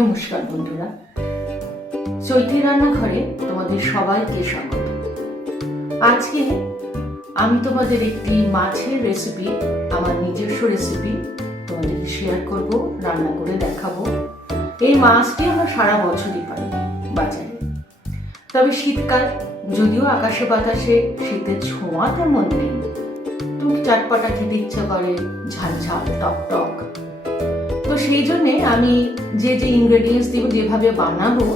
নমস্কার বন্ধুরা। চৈতি রান্নাঘরে তোমাদের সবাইকে স্বাগত। আজকে আমি তোমাদের একটি মাছের রেসিপি আমার নিজস্ব রেসিপি তোমাদের শেয়ার করব, রান্না করে দেখাবো। এই মাছটি আমরা সারা বছরই পাই বাজারে। তবে শীতকাল, যদিও আকাশে বাতাসে শীতের ছোঁয়া তেমন নেই। তুমি চাটপাটা খেতে ইচ্ছা করে ঝাল ঝাল টক টক সেই জন্যে আমি যে যে ইনগ্রেডিয়েন্টস দিব, যেভাবে বানাবো,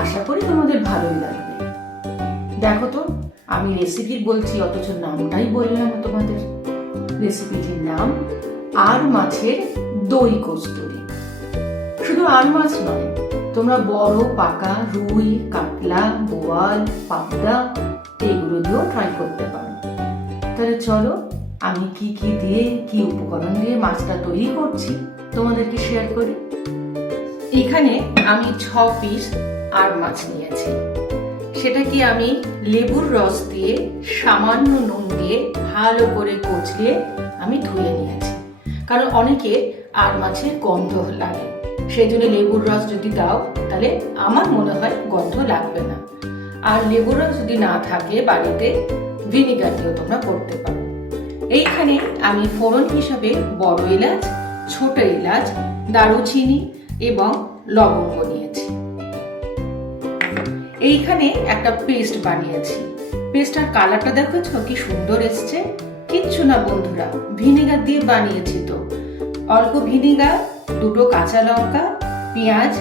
আশা করি তোমাদের ভালোই লাগবে। দেখো তো, আমি রেসিপি বলছি, অথচ নামটাই বললাম তোমাদের। রেসিপিটির নাম, আর মাছের দই কস্তুরি। শুধু আর মাছ নয়, তোমরা বড়, পাকা, রুই, কাতলা, বোয়াল, পাবদা, এগুলো দিয়েও ট্রাই করতে পারো। তাহলে চলো, আমি কি কি দিয়ে, কি উপকরণ দিয়ে মাছটা তৈরি করছি তোমাদেরকে শেয়ার করি। এখানে আমি ছ পিস আর মাছ নিয়েছি। সেটা কি আমি লেবুর রস দিয়ে, সামান্য নুন দিয়ে, ভালো করে কচলিয়ে আমি ধুয়ে নিয়েছি। কারণ অনেকে আর মাছের গন্ধ লাগে। সেই জন্য লেবুর রস যদি দাও, তাহলে আমার মনে হয় গন্ধ লাগবে না। আর লেবুর রস যদি না থাকে বাড়িতে ভিনিগার দিয়েও তোমরা করতে পারো। এইখানে আমি ফোড়ন হিসাবে বড় এলাচ ছোট এলাচ দারুচিনি এবং লবঙ্গ নিয়েছি। এইখানে একটা পেস্ট বানিয়েছি। পেস্টটার কালারটা দেখেছ কি সুন্দর এসছে। কিচ্ছু না বন্ধুরা, ভিনেগার দিয়ে বানিয়েছি তো। অল্প ভিনেগার, দুটো কাঁচা লঙ্কা, পেঁয়াজ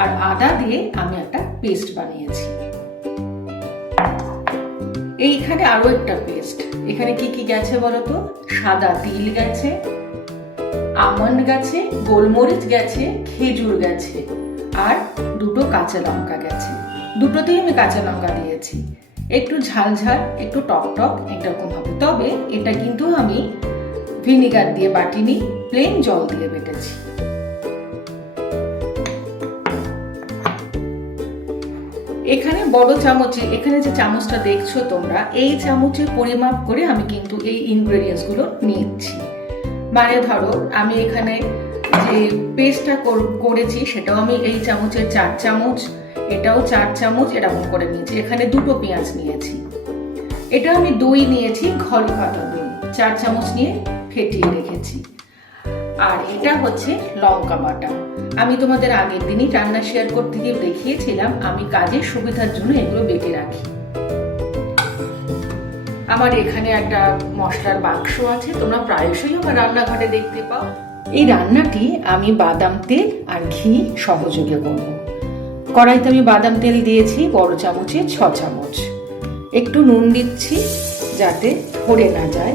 আর আদা দিয়ে আমি একটা পেস্ট বানিয়েছি। এইখানে আরও একটা পেস্ট। এখানে কি কি গেছে বলতো সাদা তিল গেছে আমন্ড গাছে, গোলমরিচ গেছে, খেজুর গেছে আর দুটো কাঁচা লঙ্কা গেছে। দুটোতেই আমি কাঁচা লঙ্কা দিয়েছি। একটু ঝাল ঝাল, একটু টক টক এরকম হবে। তবে এটা কিন্তু আমি ভিনিগার দিয়ে বাটিনি প্লেন জল দিয়ে বেটেছি। এখানে বড় চামচে, এখানে যে চামচটা দেখছ তোমরা, এই চামচের পরিমাপ করে আমি কিন্তু এই ইনগ্রেডিয়েন্টসগুলো নিচ্ছি। মানে ধরো, আমি এখানে যে পেস্টটা করেছি, সেটাও আমি এই চামচের চার চামচ, এটাও চার চামচ এরকম করে নিয়েছি। এখানে দুটো পেঁয়াজ নিয়েছি। এটা আমি দই নিয়েছি ঘরে পাতা দই। চার চামচ নিয়ে ফেটিয়ে রেখেছি। আর এটা হচ্ছে লঙ্কা বাটা। আমি তোমাদের আগের দিনই রান্না শেয়ার করতে গিয়ে দেখিয়েছিলাম, আমি কাজের সুবিধার জন্য এগুলো বেটে রাখি। আমার এখানে একটা মশলার বাক্স আছে, তোমরা প্রায়শই আমার রান্নাঘরে দেখতে পাও। এই রান্নাটি আমি বাদাম তেল আর ঘি সহযোগে করব। কড়াইতে আমি বাদাম তেল দিয়েছি, বড় চামচে ছ চামচ। একটু নুন দিচ্ছি যাতে ধরে না যায়।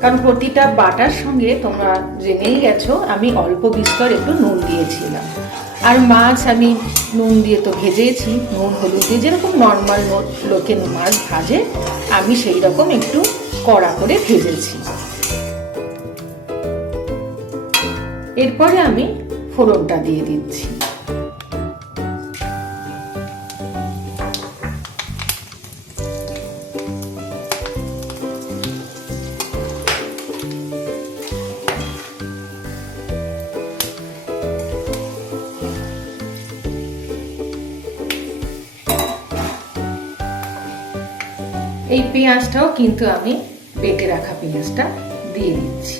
কারণ প্রতিটা বাটার সঙ্গে তোমরা জেনেই গেছো, আমি অল্প বিস্তর একটু নুন দিয়েছিলাম। আর মাছ আমি নুন দিয়ে তো ভেজেছি, নুন হলুদ দিয়ে। যেরকম নর্মাল লোকে মাছ ভাজে, আমি সেই রকম একটু কড়া করে ভেজেছি। এরপরে আমি ফোড়নটা দিয়ে দিচ্ছি। এই পেঁয়াজটাও কিন্তু আমি বেটে রাখা পেঁয়াজটা দিয়ে দিচ্ছি।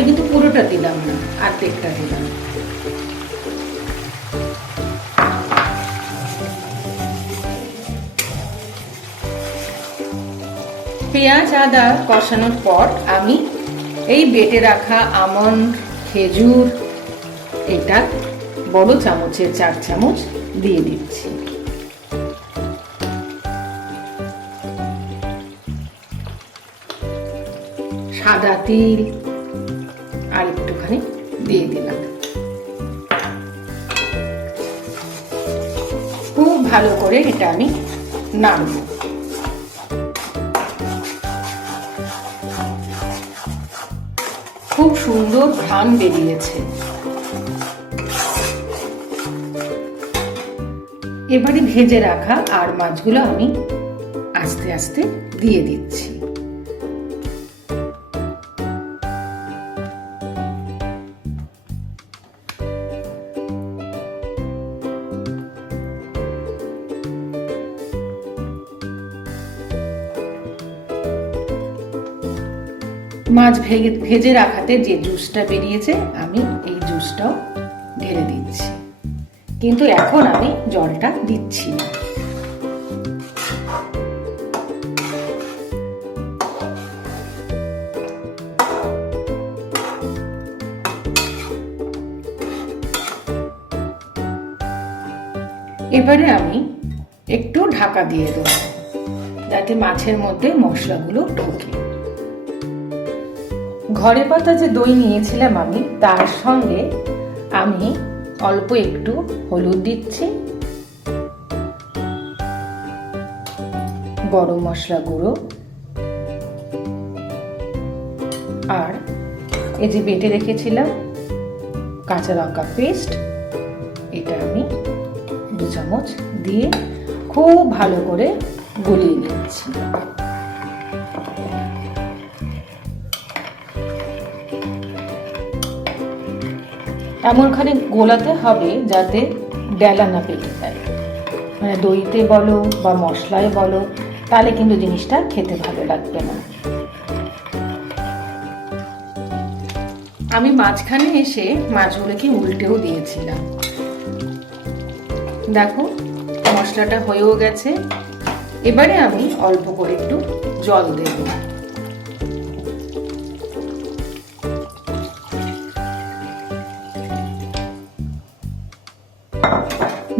আমি কিন্তু পুরোটা দিলাম না অর্ধেকটা দিলাম। পেঁয়াজ, আদা কষানোর পর আমি এই বেটে রাখা আমন্ড খেজুর, এটা বড় চামচের চার চামচ দিয়ে দিচ্ছি। সাদা তিল আর একটুখানি দিয়ে দিলাম। খুব ভালো করে এটা আমি নাড়ব। খুব সুন্দর ঘ্রাণ বেরিয়েছে। এবারে ভেজে রাখা আর মাছগুলো আমি আস্তে আস্তে দিয়ে দিচ্ছি। মাছ ভেজে ভেজে রাখাতে যে জুসটা বেরিয়েছে, আমি এই জুসটাও ঢেলে দিচ্ছি। কিন্তু এখন আমি জলটা দিচ্ছি না। এবারে আমি একটু ঢাকা দিয়ে দেবো, যাতে মাছের মধ্যে মশলাগুলো ঢোকে। ঘরে পাতা যে দই নিয়েছিলাম আমি, তার সঙ্গে আমি অল্প একটু হলুদ দিচ্ছি। গরম মশলা গুঁড়ো। আর এই যে বেটে রেখেছিলাম কাঁচা লঙ্কা পেস্ট, এটা আমি দু চামচ দিয়ে খুব ভালো করে গলিয়ে নিচ্ছি। এমনখানে গোলাতে হবে যাতে ডেলা না পেকে যায়। মানে দইতে বলো বা মশলায় বলো, তাহলে কিন্তু জিনিসটা খেতে ভালো লাগবে না। আমি মাঝখানে এসে মাছগুলোকে উল্টেও দিয়েছিলাম। দেখো, মশলাটা হয়েও গেছে। এবারে আমি অল্প করে একটু জল দেবো।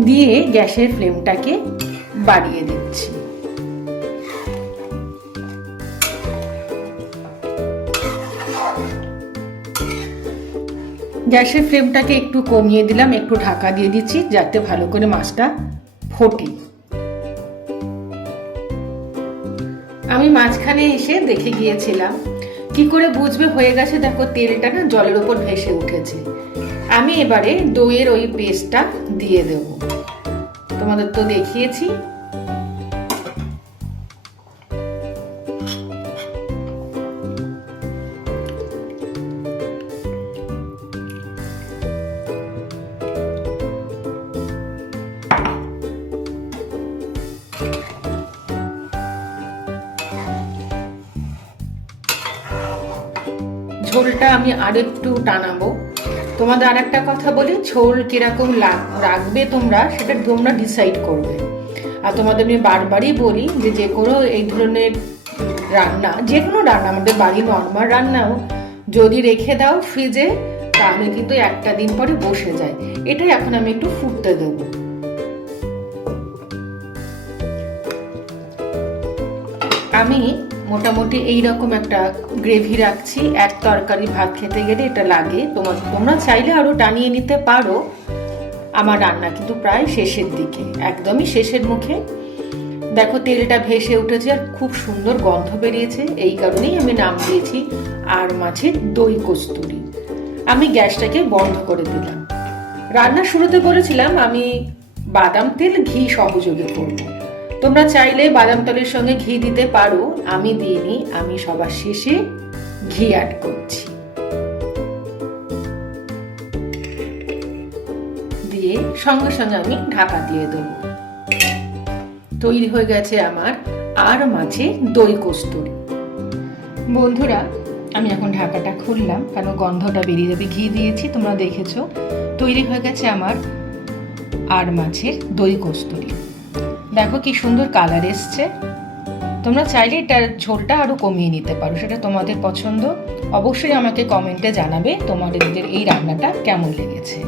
দিয়ে গ্যাসের ফ্লেমটাকে বাড়িয়ে দিচ্ছি। গ্যাসের ফ্লেমটাকে একটু কমিয়ে দিলাম, একটু ঢাকা দিয়ে দিচ্ছি, যাতে ভালো করে মাছটা ফোটে। আমি মাঝখানে এসে দেখে গিয়েছিলাম কি করে বুঝবে? হয়ে গেছে দেখো তেলটা না জলের উপর ভেসে উঠেছে। আমি এবারে দইয়ের ওই পেস্টটা দিয়ে দেব। তোমাদের তো দেখিয়েছি। ঝোলটা আমি আরেকটু টানাবো। তোমাদের আর একটা কথা বলি, ঝোল কীরকম রাখবে তোমরা, সেটা তোমরা ডিসাইড করবে। আর তোমাদের আমি বারবারই বলি যে যে কোনো এই ধরনের রান্না, যে কোনো রান্না, আমাদের বাড়ি নর্মাল রান্নাও যদি রেখে দাও ফ্রিজে তাহলে কিন্তু একটা দিন পরে বসে যায়। এটাই এখন আমি একটু ফুটতে দেবো। আমি মোটামুটি এই রকম একটা গ্রেভি রাখছি। এক তরকারি ভাত খেতে গেলে এটা লাগে। তোমার, তোমরা চাইলে আরও টানিয়ে নিতে পারো। আমার রান্না কিন্তু প্রায় শেষের দিকে, একদমই শেষের মুখে। দেখো, তেলটা ভেসে উঠেছে আর খুব সুন্দর গন্ধ বেরিয়েছে। এই কারণেই আমি নাম দিয়েছি আর মাছের দই কস্তুরি। আমি গ্যাসটাকে বন্ধ করে দিলাম। রান্না শুরুতে বলেছিলাম, আমি বাদাম তেল ঘি সহযোগে করব। তোমরা চাইলে বাদাম তেলের সঙ্গে ঘি দিতে পারো। আমি দিইনি, আমি সবার শেষে ঘি অ্যাড করছি। দিয়ে সঙ্গে সঙ্গে আমি ঢাকা দিয়ে দেবো। তৈরি হয়ে গেছে আমার আর মাছে দই কস্তুরি। বন্ধুরা, আমি এখন ঢাকাটা খুললাম, কেন গন্ধটা বেরিয়ে যাবে। ঘি দিয়েছি, তোমরা দেখেছ। তৈরি হয়ে গেছে আমার আর মাছের দই কস্তুরি। দেখো কি সুন্দর কালার এসছে। তোমরা চাইলে এটার ঝোলটা আরও কমিয়ে নিতে পারো, সেটা তোমাদের পছন্দ। অবশ্যই আমাকে কমেন্টে জানাবে তোমাদের এই রান্নাটা কেমন লেগেছে।